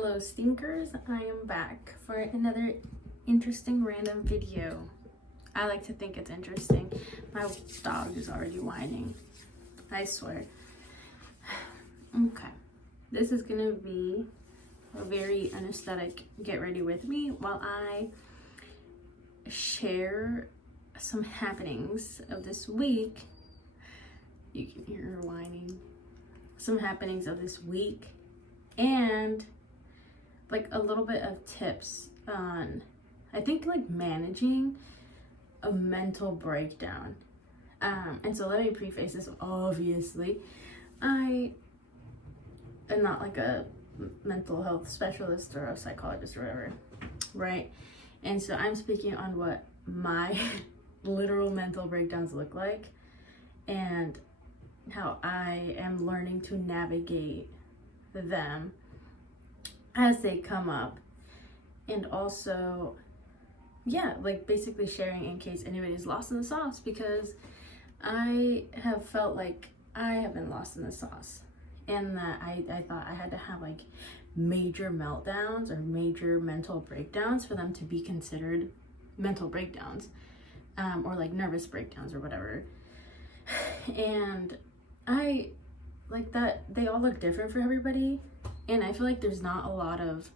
Hello stinkers, I am back for another interesting random video. I like to think it's interesting. My dog is already whining, I swear. Okay, this is gonna be a very anesthetic get ready with me while I share some happenings of this week. You can hear her whining. Some happenings of this week and like a little bit of tips on, I think, like managing a mental breakdown. And so let me preface this. Obviously, I am not like a mental health specialist or a psychologist or whatever, right? And so I'm speaking on what my literal mental breakdowns look like and how I am learning to navigate them as they come up, and also like basically sharing in case anybody's lost in the sauce, because I have felt like I have been lost in the sauce, and that I thought I had to have like major meltdowns or major mental breakdowns for them to be considered mental breakdowns, or like nervous breakdowns or whatever. And I like that they all look different for everybody, and I feel like there's not a lot of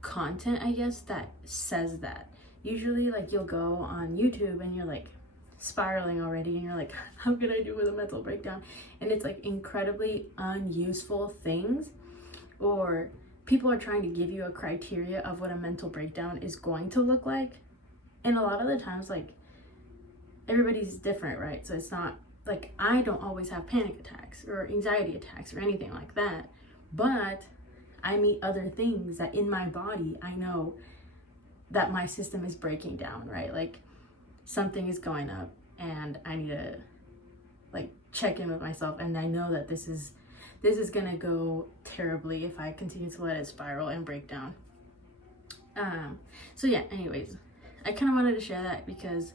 content, I guess, that says that. Usually, like, you'll go on YouTube and you're like spiraling already, and you're like, how could I do with a mental breakdown? And it's like incredibly unuseful things, or people are trying to give you a criteria of what a mental breakdown is going to look like. And a lot of the times, like, everybody's different, right? So it's not like, I don't always have panic attacks or anxiety attacks or anything like that, but I meet other things that in my body, I know that my system is breaking down, right? Like, something is going up and I need to like check in with myself, and I know that this is gonna go terribly if I continue to let it spiral and break down. So yeah, anyways, I kind of wanted to share that because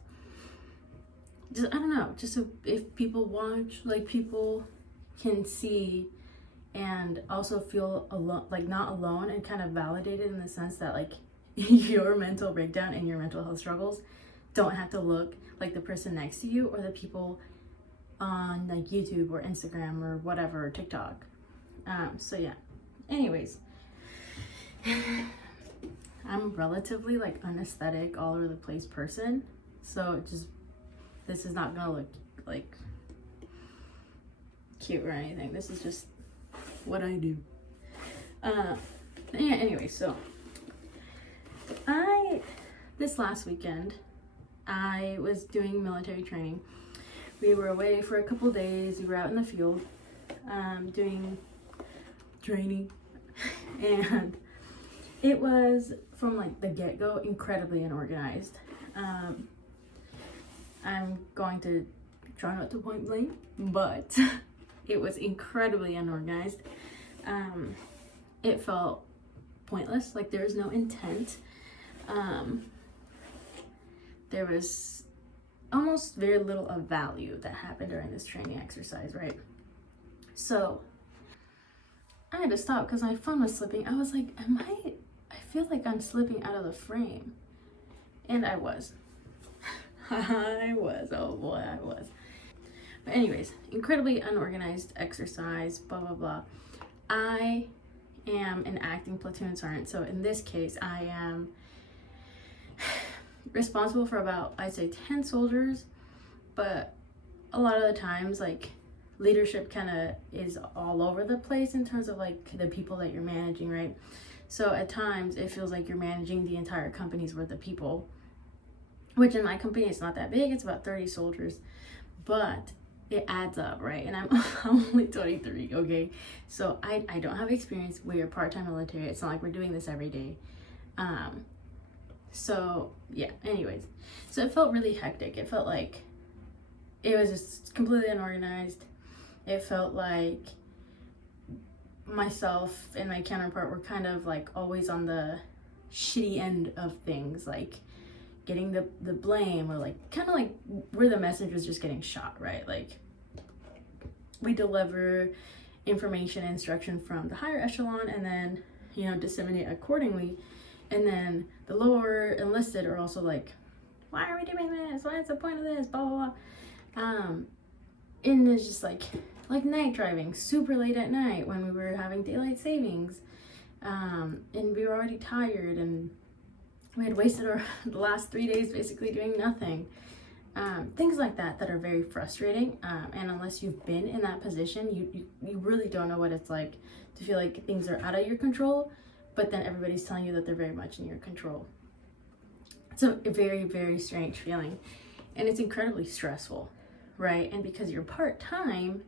just, I don't know, just so if people watch, like, people can see and also feel alone, like not alone, and kind of validated in the sense that like your mental breakdown and your mental health struggles don't have to look like the person next to you or the people on like YouTube or Instagram or whatever, or TikTok. So yeah, anyways, I'm a relatively like unesthetic, all over the place person, so this is not gonna look like cute or anything. This is just what I do. Yeah, anyway, so this last weekend I was doing military training. We were away for a couple days. We were out in the field doing training, and it was, from like the get-go, incredibly unorganized. I'm going to try not to point blame, but it was incredibly unorganized. It felt pointless, like there was no intent. There was almost very little of value that happened during this training exercise, right? So I had to stop because my phone was slipping. I was like, I feel like I'm slipping out of the frame. And I was. Oh boy, I was. But anyways, incredibly unorganized exercise, blah, blah, blah. I am an acting platoon sergeant. So in this case, I am responsible for about, I'd say, 10 soldiers. But a lot of the times, like, leadership kind of is all over the place in terms of like the people that you're managing, right? So at times it feels like you're managing the entire company's worth of people, which in my company it's not that big. It's about 30 soldiers, but it adds up, right? And I'm only 23, okay? So I don't have experience. We are part-time military. It's not like we're doing this every day. So yeah, anyways, so it felt really hectic. It felt like it was just completely unorganized. It felt like myself and my counterpart were kind of like always on the shitty end of things, like getting the blame, or like kind of like where the message was just getting shot, right? Like, we deliver information and instruction from the higher echelon, and then disseminate accordingly. And then the lower enlisted are also like, why are we doing this? What's the point of this? Blah, blah, blah. And it's just like night driving super late at night when we were having daylight savings. And we were already tired and we had wasted the last 3 days basically doing nothing. Things like that are very frustrating. And unless you've been in that position, you really don't know what it's like to feel like things are out of your control, but then everybody's telling you that they're very much in your control. It's a very, very strange feeling, and it's incredibly stressful, right? And because you're part-time,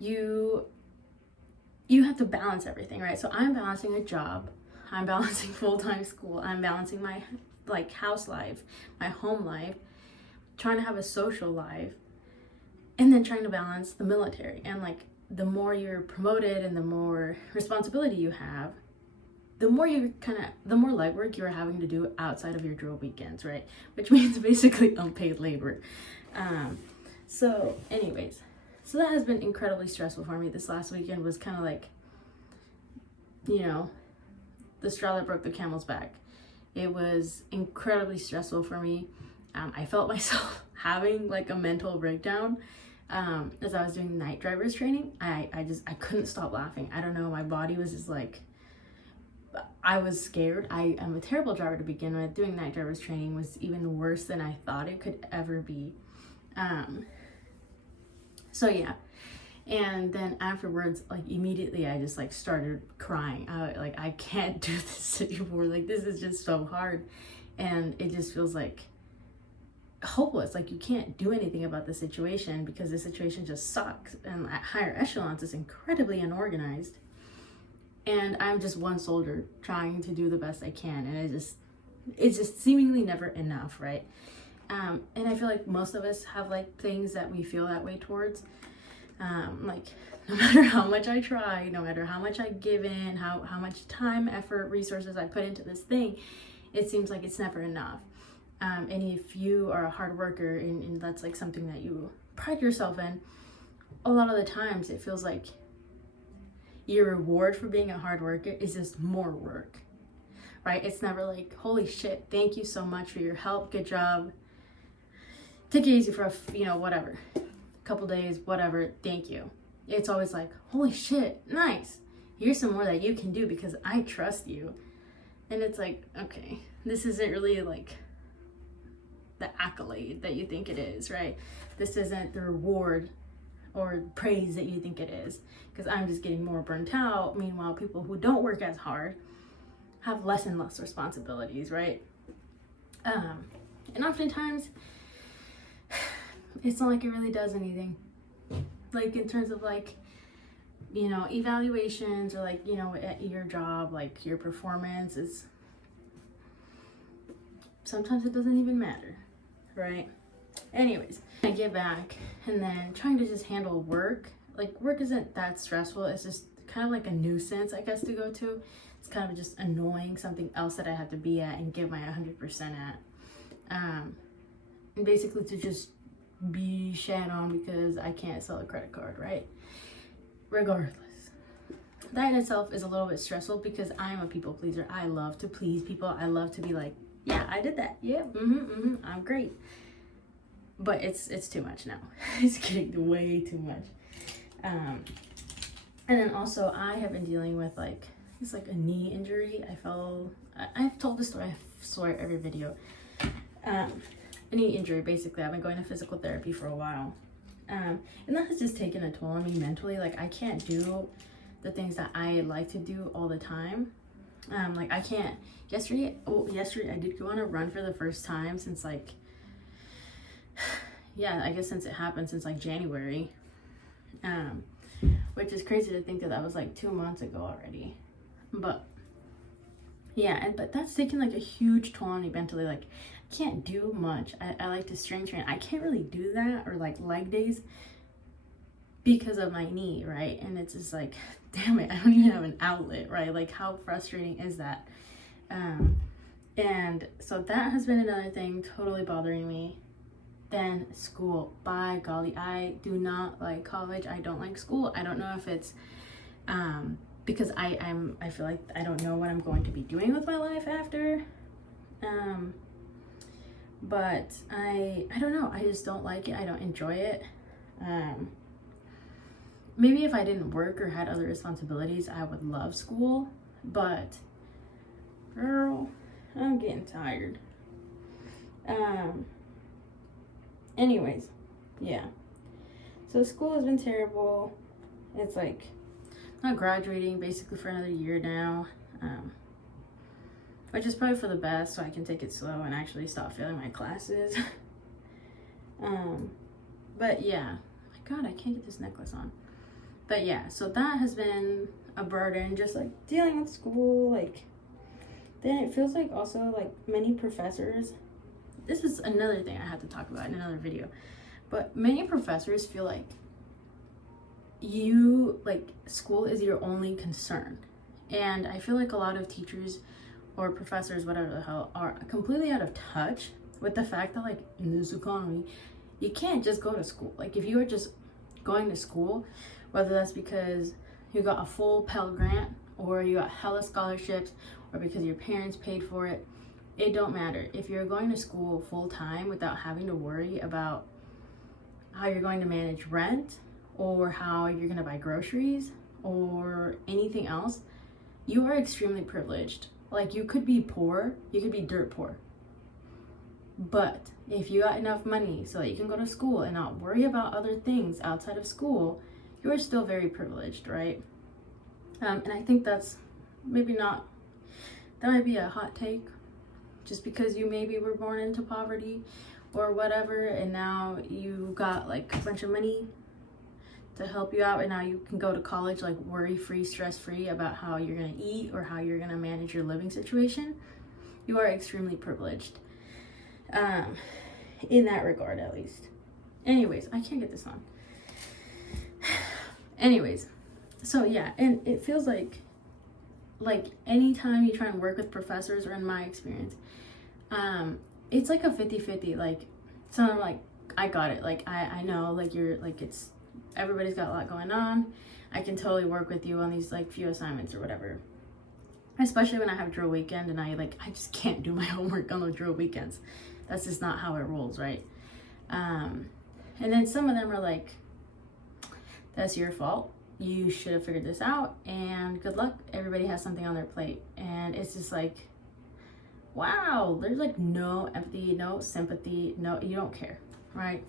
you have to balance everything, right? So I'm balancing a job, I'm balancing full-time school, I'm balancing my house life, my home life, trying to have a social life, and then trying to balance the military. And the more you're promoted and the more responsibility you have, the more legwork you're having to do outside of your drill weekends, right? Which means basically unpaid labor. So that has been incredibly stressful for me. This last weekend was kind of the straw that broke the camel's back. It was incredibly stressful for me. I felt myself having a mental breakdown as I was doing night drivers training. I couldn't stop laughing. I don't know, my body was just I was scared. I am a terrible driver to begin with. Doing night drivers training was even worse than I thought it could ever be. So yeah. And then afterwards, immediately I just started crying. I can't do this anymore. This is just so hard. And it just feels hopeless. You can't do anything about the situation because the situation just sucks. And at higher echelons, it's incredibly unorganized. And I'm just one soldier trying to do the best I can. And it's just seemingly never enough, right? And I feel most of us have things that we feel that way towards. No matter how much I try, no matter how much I give in, how much time, effort, resources I put into this thing, it seems like it's never enough. And if you are a hard worker and that's something that you pride yourself in, a lot of the times it feels like your reward for being a hard worker is just more work, right? It's never holy shit, thank you so much for your help, good job, take it easy for whatever, couple days, whatever, thank you. It's always holy shit, nice, here's some more that you can do because I trust you. And it's okay, this isn't really the accolade that you think it is, right? This isn't the reward or praise that you think it is, because I'm just getting more burnt out. Meanwhile, people who don't work as hard have less and less responsibilities, right? And oftentimes it's not it really does anything. In terms of evaluations or at your job, your performance is, sometimes it doesn't even matter, right? Anyways, I get back and then trying to just handle work. Work isn't that stressful. It's just kind of a nuisance, I guess, to go to. It's kind of just annoying, something else that I have to be at and give my 100% at. And basically to just be shat on because I can't sell a credit card, right? Regardless. That in itself is a little bit stressful because I'm a people pleaser. I love to please people. I love to be yeah, I did that. Yeah, I'm great. But it's too much now. It's getting way too much. And then also I have been dealing with it's a knee injury. I've told this story, I swear, every video. A knee injury, basically. I've been going to physical therapy for a while. And that has just taken a toll on me mentally. I can't do the things that I like to do all the time. I can't, yesterday I did go on a run for the first time since yeah, I guess since it happened, since January, which is crazy to think that was 2 months ago already. But yeah, but that's taken a huge toll on me mentally. I can't do much. I like to strength train. I can't really do that, or leg days, because of my knee, right? And it's just damn it, I don't even have an outlet, right? How frustrating is that? And so that has been another thing totally bothering me. Then school, by golly, I do not like college. I don't like school. I don't know if it's because I feel like I don't know what I'm going to be doing with my life after. But I don't know, I just don't like it. I don't enjoy it. Maybe if I didn't work or had other responsibilities, I would love school, but girl, I'm getting tired. Anyways, yeah. So school has been terrible. It's like not graduating basically for another year now, which is probably for the best, so I can take it slow and actually stop failing my classes. But yeah, my God, I can't get this necklace on. But yeah, so that has been a burden, just like dealing with school. Like, then it feels like also like many professors, this is another thing I have to talk about in another video, but many professors feel like school is your only concern. And I feel like a lot of teachers or professors, whatever the hell, are completely out of touch with the fact that, like, in this economy, you can't just go to school. Like, if you are just going to school, whether that's because you got a full Pell Grant or you got hella scholarships or because your parents paid for it, it don't matter. If you're going to school full time without having to worry about how you're going to manage rent or how you're gonna buy groceries or anything else, you are extremely privileged. Like, you could be poor, you could be dirt poor, but if you got enough money so that you can go to school and not worry about other things outside of school, you are still very privileged, right? And I think that's maybe not, that might be a hot take, just because you maybe were born into poverty or whatever, and now you got like a bunch of money to help you out, and now you can go to college like worry-free, stress-free about how you're gonna eat or how you're gonna manage your living situation. You are extremely privileged, in that regard, at least. Anyways, I can't get this on. Anyways, so yeah, and it feels like anytime you try and work with professors, or in my experience, it's like a 50-50. Like, so I'm like, I got it. Like, I know, like, you're like, it's, everybody's got a lot going on. I can totally work with you on these like few assignments or whatever. Especially when I have drill weekend and I just can't do my homework on the drill weekends. That's just not how it rolls, right? And then some of them are like, that's your fault. You should have figured this out, and good luck. Everybody has something on their plate. And it's just like, wow, there's like no empathy, no sympathy, no, you don't care, right?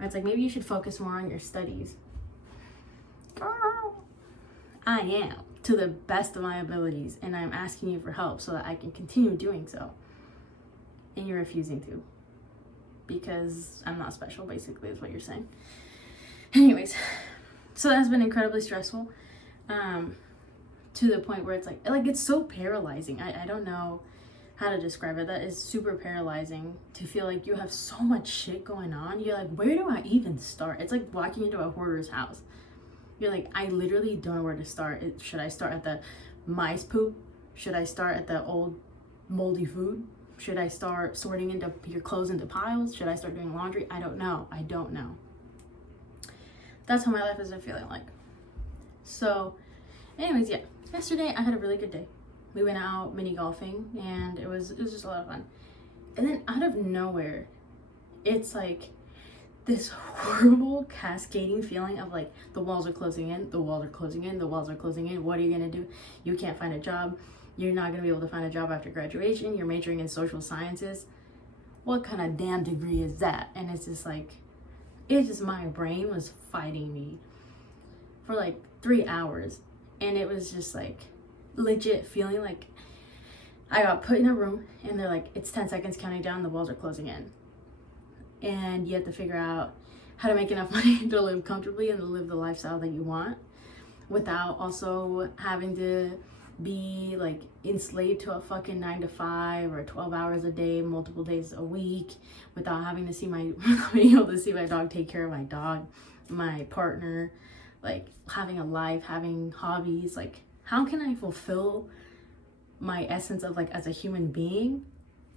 It's like, maybe you should focus more on your studies. Girl, I am, to the best of my abilities, and I'm asking you for help so that I can continue doing so. And you're refusing to, because I'm not special, basically, is what you're saying. Anyways, so that's been incredibly stressful, to the point where it's like it's so paralyzing. I don't know how to describe it. That is super paralyzing, to feel like you have so much shit going on. You're like, where do I even start? It's like walking into a hoarder's house. You're like, I literally don't know where to start. Should I start at the mice poop? Should I start at the old moldy food? Should I start sorting into your clothes into piles? Should I start doing laundry? I don't know. That's how my life has been feeling like. So anyways, yeah, yesterday I had a really good day. We went out mini golfing, and it was just a lot of fun. And then out of nowhere, it's like this horrible cascading feeling of like, the walls are closing in, the walls are closing in, the walls are closing in. What are you gonna do? You can't find a job. You're not gonna be able to find a job after graduation. You're majoring in social sciences. What kind of damn degree is that? And it's just like, my brain was fighting me for like 3 hours. And it was just like, legit feeling like I got put in a room and they're like, it's 10 seconds counting down, the walls are closing in. And you have to figure out how to make enough money to live comfortably and to live the lifestyle that you want, without also having to be like enslaved to a fucking 9 to 5 or 12 hours a day, multiple days a week, without having to see being able to see my dog, take care of my dog, my partner, like having a life, having hobbies. Like, how can I fulfill my essence of like as a human being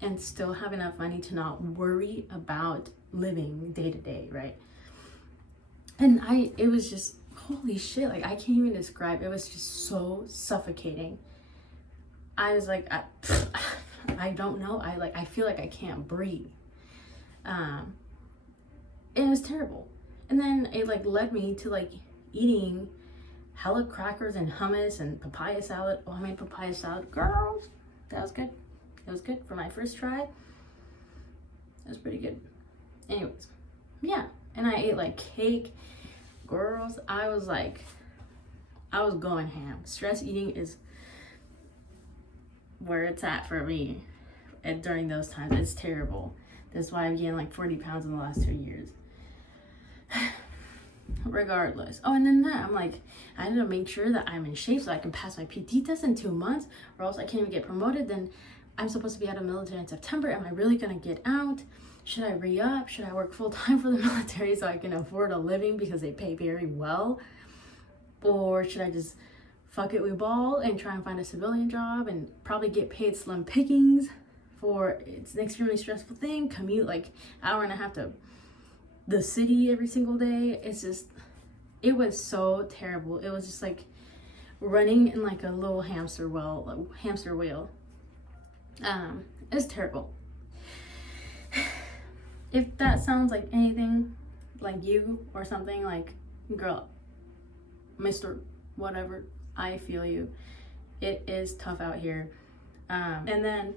and still have enough money to not worry about living day to day, right? And it was just holy shit, like I can't even describe. It was just so suffocating. I was like, I don't know. I feel like I can't breathe. It was terrible. And then it like led me to like eating hella crackers and hummus and papaya salad. Oh, I made papaya salad, girls. That was good. It was good for my first try. It was pretty good. Anyways, yeah. And I ate like cake. Girls, I was going ham. Stress eating is where it's at for me. And during those times, it's terrible. That's why I've gained like 40 pounds in the last 2 years. Regardless. Oh, and then I'm like, I need to make sure that I'm in shape so I can pass my PT test in 2 months, or else I can't even get promoted. Then I'm supposed to be out of military in September. Am I really gonna get out? Should I re-up? Should I work full-time for the military so I can afford a living because they pay very well? Or should I just fuck it, we ball, and try and find a civilian job and probably get paid slim pickings for it's an extremely stressful thing, commute like hour and a half to the city every single day. It's just, it was so terrible. It was just like running in like a little hamster wheel. It's terrible. If that sounds like anything like you or something, like, girl, Mr. whatever, I feel you. It is tough out here. And then,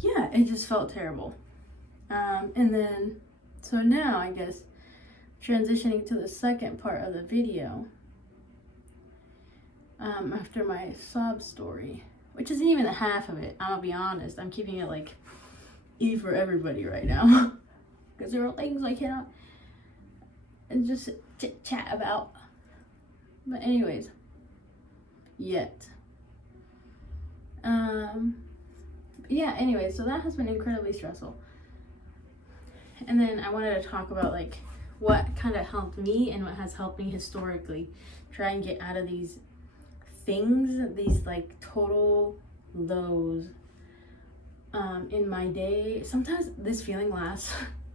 yeah, it just felt terrible. And then, so now I guess transitioning to the second part of the video, after my sob story, which isn't even the half of it. I'm gonna be honest. I'm keeping it like E for everybody right now. Because there are things I cannot just chat about. But anyways, yet. Yeah, anyway, so that has been incredibly stressful. And then I wanted to talk about like what kind of helped me and what has helped me historically try and get out of these things, these like total lows in my day. Sometimes this feeling lasts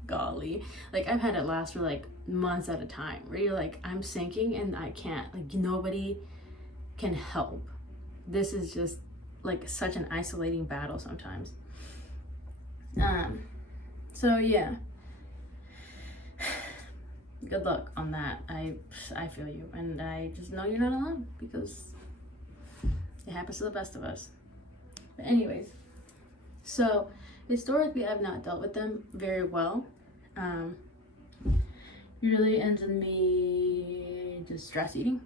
golly, like I've had it last for like months at a time, where you're like, I'm sinking and I can't, like nobody can help. This is just like such an isolating battle sometimes. So yeah, good luck on that. I feel you, and I just know you're not alone, because it happens to the best of us. But anyways, so historically I've not dealt with them very well. Usually ends in me just stress eating,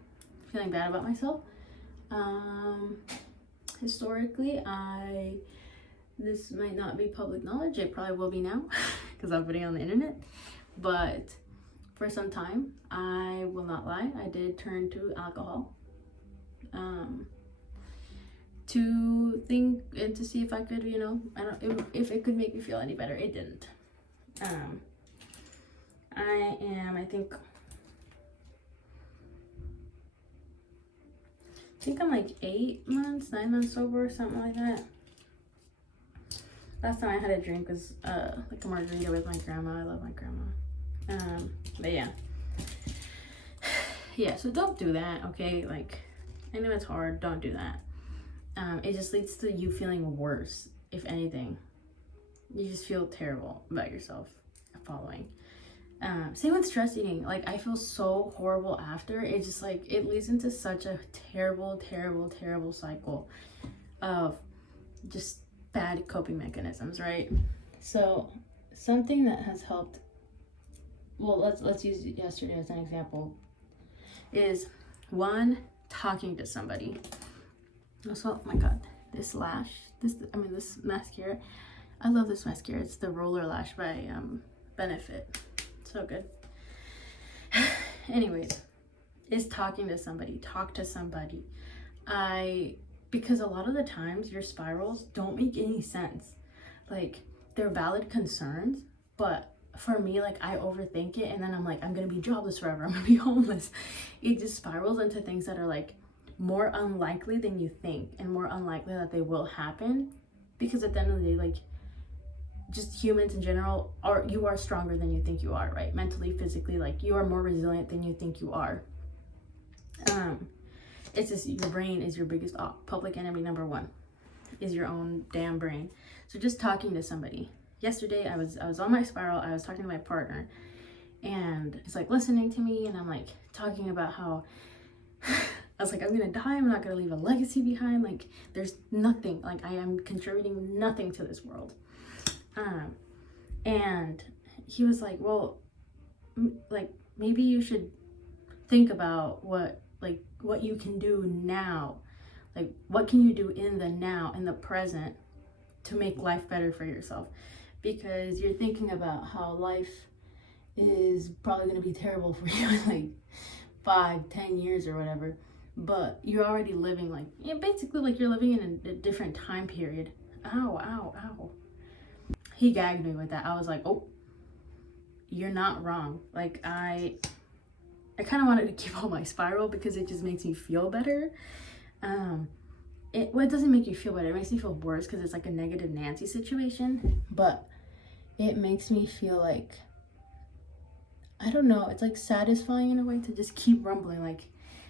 feeling bad about myself. Historically, this might not be public knowledge. It probably will be now because I'm putting it on the internet. But for some time, I will not lie, I did turn to alcohol to think and to see if I could, if it could make me feel any better. It didn't. I think I'm like 9 months sober, something like that. Last time I had a drink was like a margarita with my grandma. I love my grandma. But yeah, so don't do that, okay? Like, I know it's hard, don't do that. It just leads to you feeling worse, if anything. You just feel terrible about yourself following. Same with stress eating. Like, I feel so horrible after. It just like, it leads into such a terrible cycle of just bad coping mechanisms, right? So something that has helped, well, let's use yesterday as an example, is one, talking to somebody. Also, oh my god, this mascara, I love this mascara. It's the Roller Lash by Benefit. So good. Anyways, is talking to somebody. Talk to somebody. Because a lot of the times your spirals don't make any sense. Like, they're valid concerns, but for me, like, I overthink it, and then I'm like, I'm gonna be jobless forever, I'm gonna be homeless. It just spirals into things that are like more unlikely than you think, and more unlikely that they will happen, because at the end of the day, like, just humans in general, you are stronger than you think you are, right? Mentally, physically, like, you are more resilient than you think you are. It's just your brain is your biggest public enemy. Number one is your own damn brain. So just talking to somebody. Yesterday I was on my spiral. I was talking to my partner, and it's like listening to me, and I'm like talking about how I was like, I'm gonna die, I'm not gonna leave a legacy behind, like there's nothing, like I am contributing nothing to this world. And he was like, well, like maybe you should think about what you can do now, like what can you do in the now, in the present, to make life better for yourself, because you're thinking about how life is probably going to be terrible for you in like 5-10 years or whatever, but you're already living like, basically like you're living in a different time period. Ow. He gagged me with that. I was like, oh, you're not wrong. Like I kind of wanted to keep on my spiral because it just makes me feel better. It doesn't make you feel better. It makes me feel worse because it's like a negative Nancy situation. But it makes me feel like, I don't know, it's like satisfying in a way to just keep rumbling like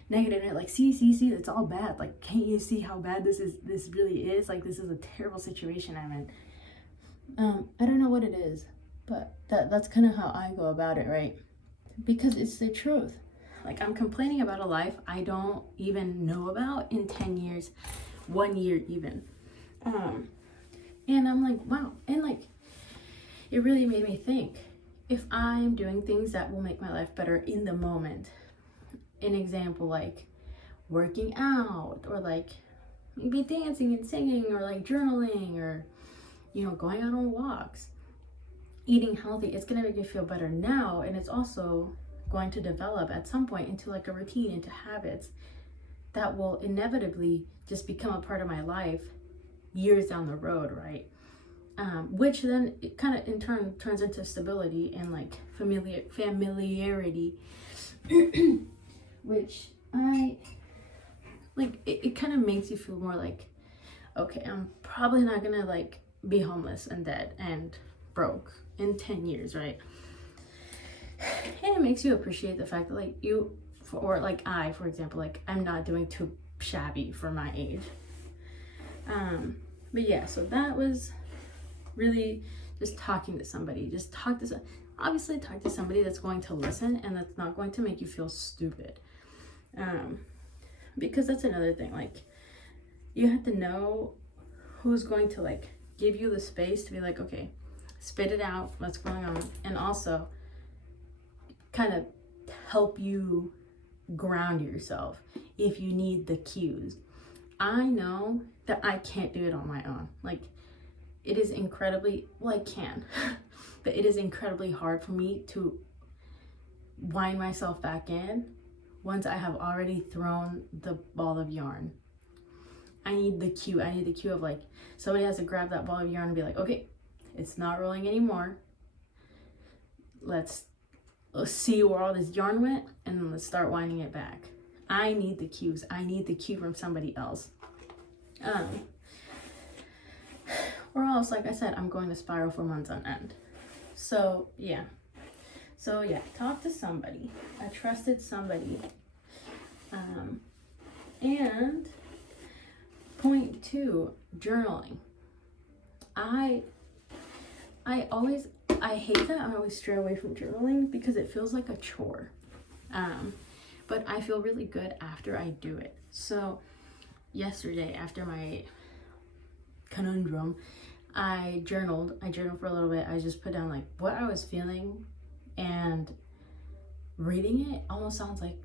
negative, like see, it's all bad. Like, can't you see how bad this really is? Like, this is a terrible situation I'm in. I don't know what it is, but that's kind of how I go about it, right? Because it's the truth. Like, I'm complaining about a life I don't even know about in 10 years, 1 year even. And I'm like, wow. And like, it really made me think, if I'm doing things that will make my life better in the moment, an example, like working out, or like maybe dancing and singing, or like journaling, or, going out on walks, eating healthy, it's going to make me feel better now. And it's also going to develop at some point into like a routine, into habits that will inevitably just become a part of my life years down the road, right? Which then it kind of in turn turns into stability and like familiarity, which I like. It kind of makes you feel more like, okay, I'm probably not gonna like be homeless and dead and broke in 10 years, right? And it makes you appreciate the fact that like I, for example, like I'm not doing too shabby for my age. But yeah, so that was really just talking to somebody. Obviously talk to somebody that's going to listen and that's not going to make you feel stupid. Because that's another thing, like you have to know who's going to like give you the space to be like, okay, spit it out, what's going on, and also kind of help you ground yourself if you need the cues. I know that I can't do it on my own. Like, it is incredibly, well, I can, but it is incredibly hard for me to wind myself back in once I have already thrown the ball of yarn. I need the cue. I need the cue of like, somebody has to grab that ball of yarn and be like, okay, it's not rolling anymore. Let's see where all this yarn went, and then let's start winding it back. I need the cues. I need the cue from somebody else. Or else, like I said, I'm going to spiral for months on end. So yeah, talk to somebody, a trusted somebody. And point 2, journaling. I hate that I always stray away from journaling because it feels like a chore. But I feel really good after I do it. So yesterday, after my conundrum, I journaled for a little bit. I just put down like what I was feeling, and reading it almost sounds like,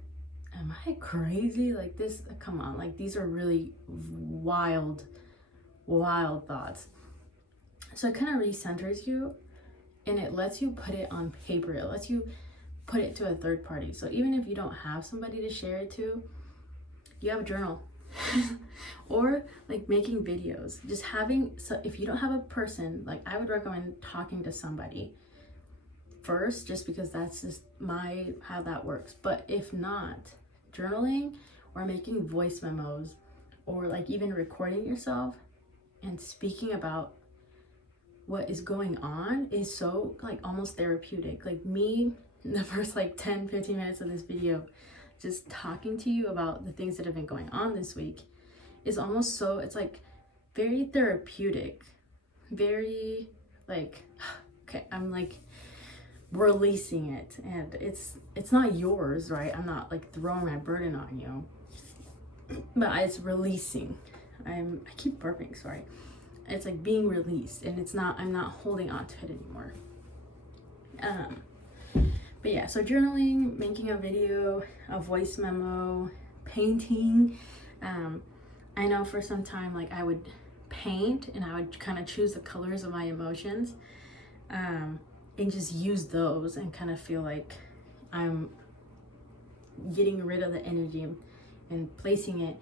am I crazy? Like this, come on, like these are really wild thoughts. So it kind of recenters you, and it lets you put it on paper. It lets you put it to a third party. So even if you don't have somebody to share it to, you have a journal. Or like making videos, just having, so if you don't have a person, like I would recommend talking to somebody first, just because that's just how that works. But if not, journaling or making voice memos, or like even recording yourself and speaking about what is going on is so like almost therapeutic. Like me, in the first like 10-15 minutes of this video, just talking to you about the things that have been going on this week is almost so, it's like very therapeutic, very like, okay, I'm like releasing it, and it's not yours, right? I'm not like throwing my burden on you, but it's releasing. I keep burping, sorry. It's like being released, and I'm not holding on to it anymore. But yeah, so journaling, making a video, a voice memo, painting. I know for some time, like I would paint and I would kind of choose the colors of my emotions, and just use those and kind of feel like I'm getting rid of the energy and placing it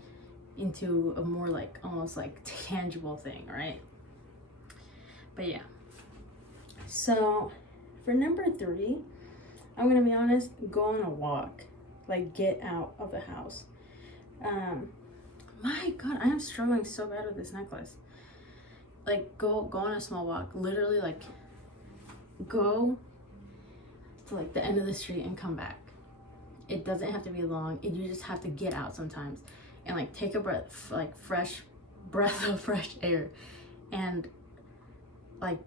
into a more like almost like tangible thing, right? But yeah, so for number 3, I'm gonna be honest, go on a walk, like get out of the house. My God, I am struggling so bad with this necklace. Like go on a small walk, literally like go to like the end of the street and come back. It doesn't have to be long, and you just have to get out sometimes and like take a breath, like fresh breath of fresh air, and like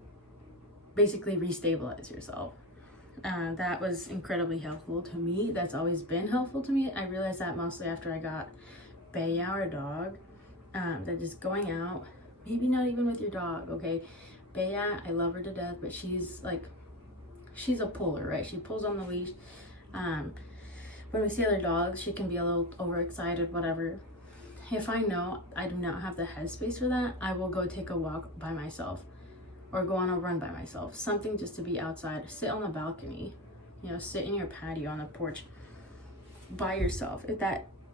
basically restabilize yourself. That was incredibly helpful to me. That's always been helpful to me. I realized that mostly after I got Bea, our dog, that just going out, maybe not even with your dog, okay? Bea, I love her to death, but she's a puller, right? She pulls on the leash. When we see other dogs, she can be a little overexcited, whatever. If I know I do not have the headspace for that, I will go take a walk by myself or go on a run by myself. Something just to be outside, sit on the balcony, sit in your patio on the porch by yourself.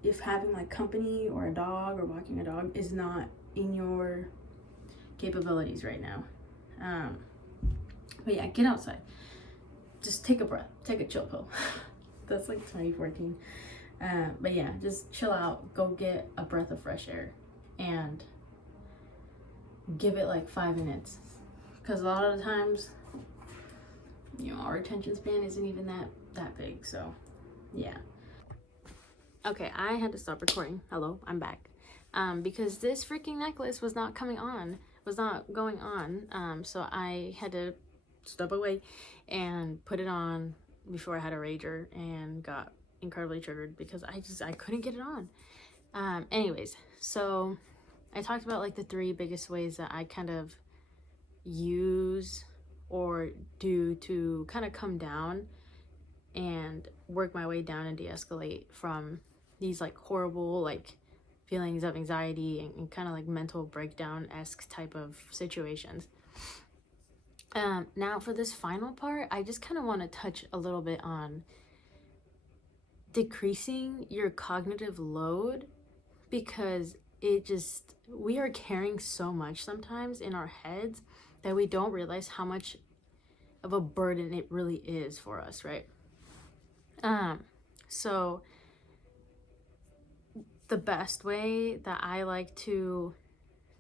If having like company or a dog or walking a dog is not in your capabilities right now. But yeah, get outside. Just take a breath, take a chill pill. That's like 2014. But yeah, just chill out, go get a breath of fresh air, and give it like 5 minutes. Because a lot of the times, our attention span isn't even that big. So yeah. Okay, I had to stop recording. Hello, I'm back. Because this freaking necklace was not going on. So I had to step away and put it on before I had a rager and got incredibly triggered because I couldn't get it on. Anyways, so I talked about like the 3 biggest ways that I kind of use or do to kind of come down and work my way down and de-escalate from these like horrible like feelings of anxiety and kind of like mental breakdown-esque type of situations. Now for this final part, I just kind of want to touch a little bit on decreasing your cognitive load, because we are carrying so much sometimes in our heads that we don't realize how much of a burden it really is for us, right? So the best way that I like to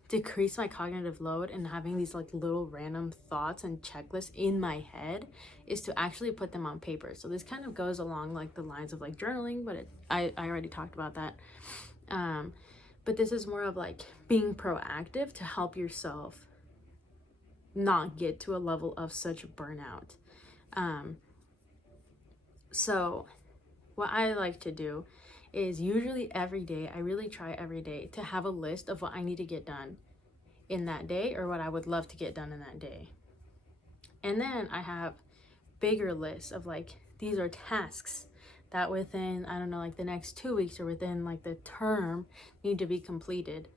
decrease my cognitive load and having these like little random thoughts and checklists in my head is to actually put them on paper. So this kind of goes along like the lines of like journaling, but I already talked about that. But this is more of like being proactive to help yourself not get to a level of such burnout. So what I like to do is usually every day, I really try every day to have a list of what I need to get done in that day or what I would love to get done in that day. And then I have bigger lists of like, these are tasks that within, I don't know, like the next 2 weeks or within like the term need to be completed,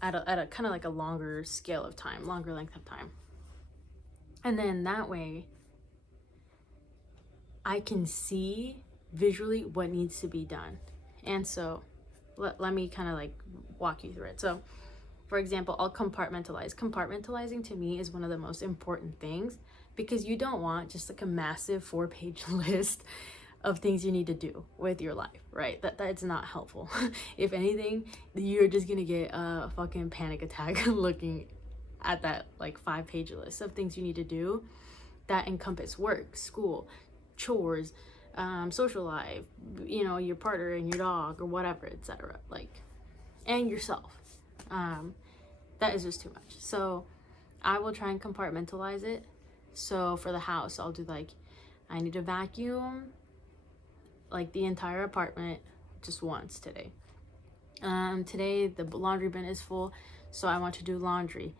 at a kind of like a longer scale of time, longer length of time. And then that way I can see visually what needs to be done. And so let me kind of like walk you through it. So for example, I'll compartmentalize. Compartmentalizing to me is one of the most important things, because you don't want just like a massive 4-page list of things you need to do with your life, right? That's not helpful. If anything, you're just gonna get a fucking panic attack looking at that like 5-page list of things you need to do that encompass work, school, chores, social life, your partner and your dog or whatever, etc. Like, and yourself. That is just too much. So I will try and compartmentalize it. So for the house, I'll do like, I need to vacuum like the entire apartment just once today. Today the laundry bin is full, so I want to do laundry.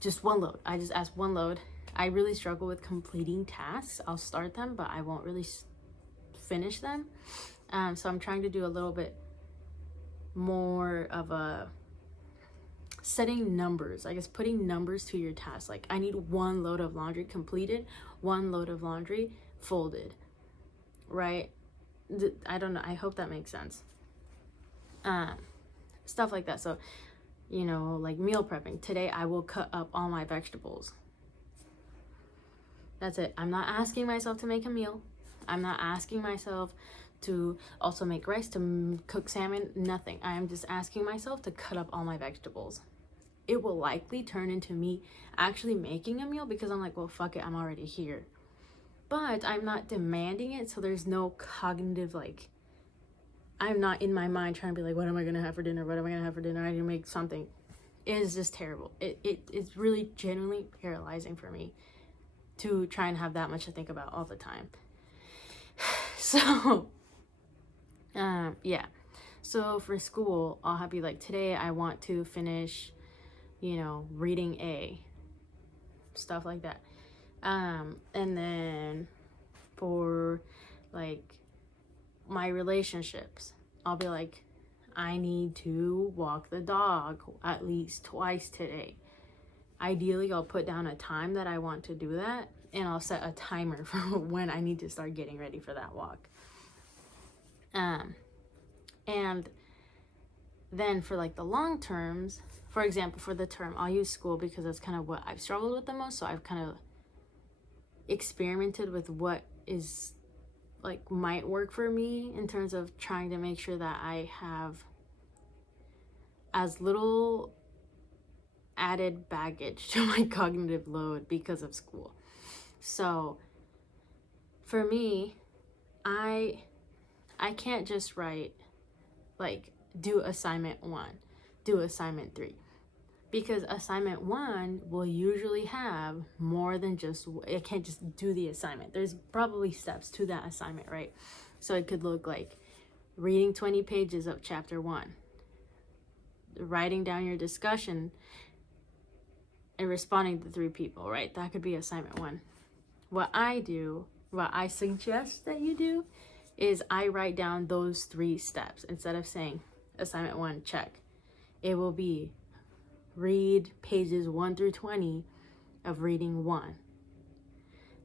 Just one load. I just ask one load. I really struggle with completing tasks. I'll start them, but I won't really finish them. So I'm trying to do a little bit more of a setting numbers, I guess, putting numbers to your tasks. Like, I need one load of laundry completed, one load of laundry folded, right? I don't know, I hope that makes sense. Stuff like that. So, like meal prepping. Today I will cut up all my vegetables. That's it. I'm not asking myself to make a meal. I'm not asking myself to also make rice, to cook salmon, nothing. I am just asking myself to cut up all my vegetables. It will likely turn into me actually making a meal because I'm like, well, fuck it, I'm already here. But I'm not demanding it, so there's no cognitive, like, I'm not in my mind trying to be like, what am I gonna have for dinner? What am I gonna have for dinner? I need to make something. It is just terrible. It's really genuinely paralyzing for me to try and have that much to think about all the time. So, yeah. So for school, I'll be like, today I want to finish, reading A, stuff like that. And then for like my relationships, I'll be like, I need to walk the dog at least twice today. Ideally, I'll put down a time that I want to do that, and I'll set a timer for when I need to start getting ready for that walk. And then for like the long terms, for example, for the term, I'll use school because that's kind of what I've struggled with the most. So I've kind of experimented with what is like might work for me in terms of trying to make sure that I have as little added baggage to my cognitive load because of school. So for me, I can't just write like do assignment 1, do assignment 3, because assignment 1 will usually have more than just, it can't just do the assignment. There's probably steps to that assignment, right? So it could look like reading 20 pages of chapter 1, writing down your discussion and responding to 3 people, right? That could be assignment 1. What I suggest that you do is I write down those 3 steps. Instead of saying assignment 1, check, it will be read pages 1 through 20 of reading 1.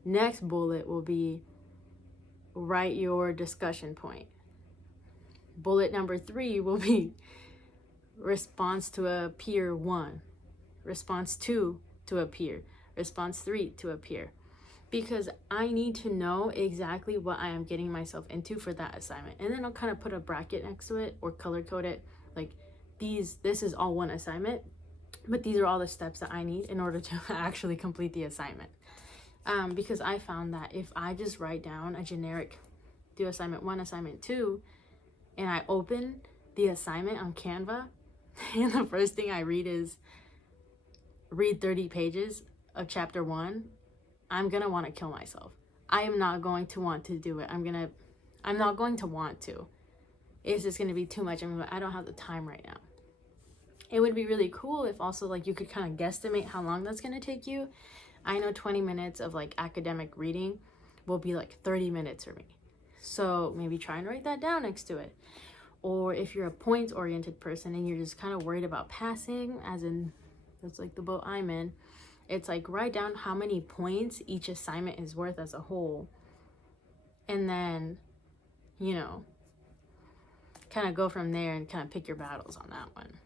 Next bullet will be write your discussion point. Bullet number 3 will be response to a peer 1, response 2 to a peer, response 3 to a peer. Because I need to know exactly what I am getting myself into for that assignment. And then I'll kind of put a bracket next to it or color code it. Like this is all one assignment, but these are all the steps that I need in order to actually complete the assignment. Because I found that if I just write down a generic do assignment 1, assignment 2, and I open the assignment on Canva, and the first thing I read is read 30 pages of chapter 1, I'm gonna want to kill myself. I am not going to want to do it. I'm not going to want to. It's just gonna be too much. I don't have the time right now. It would be really cool if also like you could kind of guesstimate how long that's gonna take you. I know 20 minutes of like academic reading will be like 30 minutes for me. So maybe try and write that down next to it. Or if you're a points-oriented person and you're just kind of worried about passing, as in that's like the boat I'm in, it's like write down how many points each assignment is worth as a whole. And then, kind of go from there and kind of pick your battles on that one.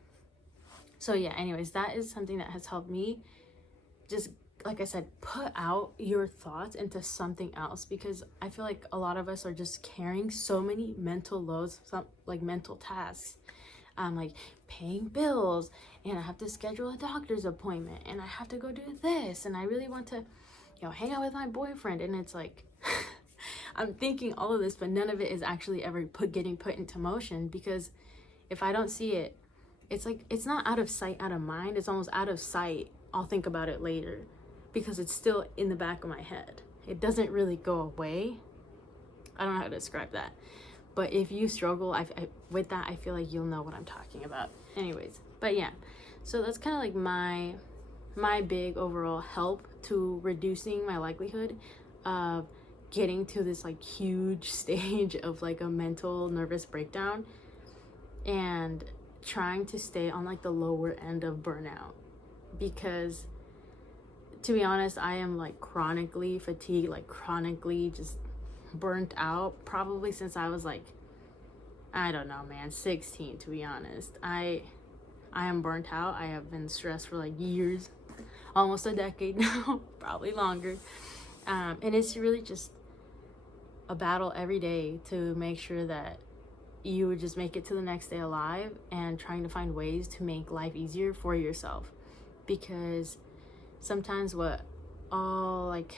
So yeah, anyways, that is something that has helped me just, like I said, put out your thoughts into something else, because I feel like a lot of us are just carrying so many mental loads, like mental tasks. Like paying bills, and I have to schedule a doctor's appointment, and I have to go do this, and I really want to, hang out with my boyfriend, and it's like, I'm thinking all of this, but none of it is actually ever getting put into motion, because if I don't see it, it's like, it's not out of sight, out of mind. It's almost out of sight. I'll think about it later because it's still in the back of my head. It doesn't really go away. I don't know how to describe that. But if you struggle with that, I feel like you'll know what I'm talking about. Anyways, but yeah. So that's kind of like my big overall help to reducing my likelihood of getting to this like huge stage of like a mental nervous breakdown, and trying to stay on like the lower end of burnout. Because to be honest, I am like chronically fatigued, like chronically just burnt out, probably since I was like, I don't know, man, 16, to be honest. I am burnt out. I have been stressed for like years, almost a decade now, probably longer. And it's really just a battle every day to make sure that you would just make it to the next day alive, and trying to find ways to make life easier for yourself. Because sometimes what all like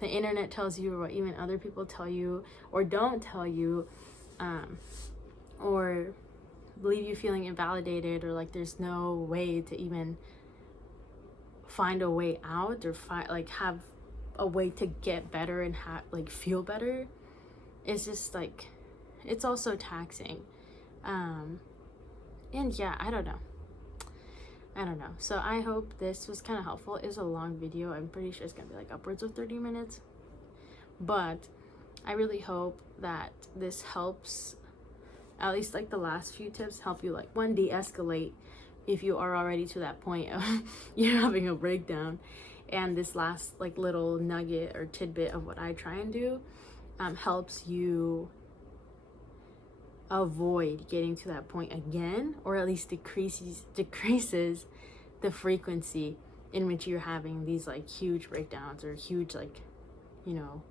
the internet tells you, or what even other people tell you or don't tell you, or leave you feeling invalidated, or like there's no way to even find a way out, or have a way to get better and feel better. It's just like, it's also taxing. And yeah, I don't know. So I hope this was kind of helpful. It's a long video. I'm pretty sure it's gonna be like upwards of 30 minutes. But I really hope that this helps, at least like the last few tips help you, like, one, de-escalate if you are already to that point of you're having a breakdown. And this last like little nugget or tidbit of what I try and do helps you avoid getting to that point again, or at least decreases the frequency in which you're having these like huge breakdowns, or huge like, you know,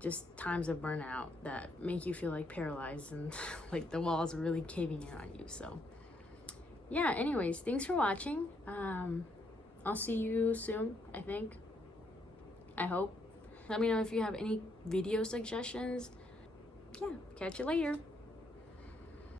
just times of burnout that make you feel like paralyzed and like the walls are really caving in on you. So yeah, anyways, thanks for watching. I'll see you soon, I think. I hope. Let me know if you have any video suggestions. Yeah, catch you later.